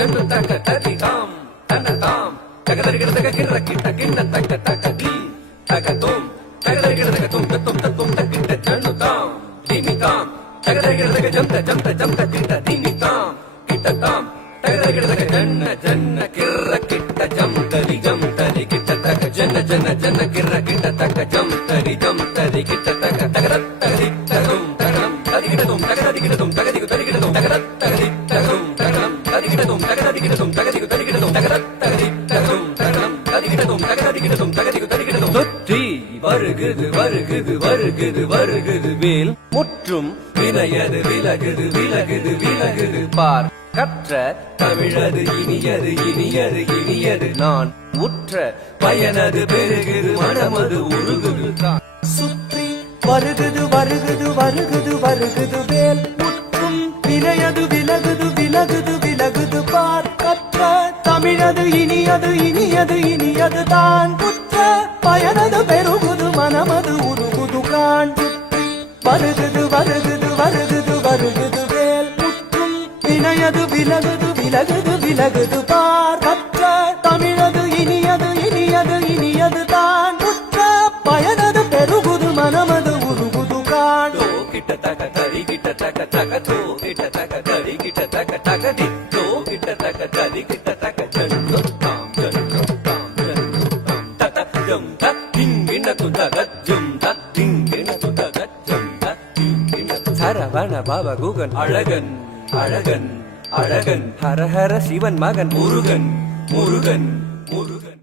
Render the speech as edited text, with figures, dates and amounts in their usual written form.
ஜன்னு தக்க ததி தாம் தன்னதாம் தகதரிகிடதக கிர்ர கிட்ட கிண்ண தக்க தக்க தி தகதும் தகதரிகிடதக தும் தத்தும் தத்தும் தக்கிட்ட ஜன்னு தாம் திமிதாம் தகதரிகிடதக ஜம்த ஜம்த ஜம்த கிட்ட திமிதாம் கிட்டதாம் தகதரிகிடதக ஜன்ன ஜன்ன கிர்ர கிட்ட ஜம்தரி ஜம்தரி கிட்ட தக ஜன்ன ஜன்ன ஜன்ன கிர்ர கிட்ட தக ஜம்தரி ஜம்தரி கிட்ட தக தகரத் தகதி தகும் தகரம் ததிகிடதும் தகததிகிடதும் தகதிகு ததிகிடதும் தகரத் தகதி தகும் தகரம் ததிகிடதும் தகததிகிடதும் தகதிகு ததிகிடதும் தகரத் தகதி தகும் தகரம் ததிகிடதும் தகததிகிடதும் தகதிகு ததிகிடதும் தொற்றி வருகுது வருகுது வருகுது வருகுது வேல் முற்றும் வினையது விலகுது விலகுது விலகுது பார் கற்ற தமிழது இனியது இனியது இனியது நான் உற்ற பயனது பெருகுது மனமது உருகுது தான் சுற்றி வருகுது வருகுது வருகுது வருகுது வேல் முற்றும் வினையது விலகுது விலகுது விலகுது பார் கற்ற தமிழது இனியது இனியது இனியது தான் உற்ற பயனது பெருகுது மனமது உருகுது கான் வருகுது வருகுது வருகுது வருகுது வேல் முற்றும் வினையது விலகுது விலகுது விலகுது பார் கற்ற தமிழது இனியது இனியது இனியது தான் உற்ற பயனது பெருகுது மனமது உருகுது கான் கிட்ட தக தரி கிட்ட தக தக தோ கிட்ட தக தரி கிட்ட தக தக தி தோ கிட்ட தக தரி கிட்ட தக ஜன்னு தாம் ஜன்னு தாம் ஜன்னு தாம் தத ஜம் தத்திங்கின துதக ஜம் தத்திங்கின துதக ஜம் தத்திங்கின சரவண பவ குகன் அழகன் அழகன் அழகன் ஹர ஹர சிவன் மகன் முருகன் முருகன் முருகன்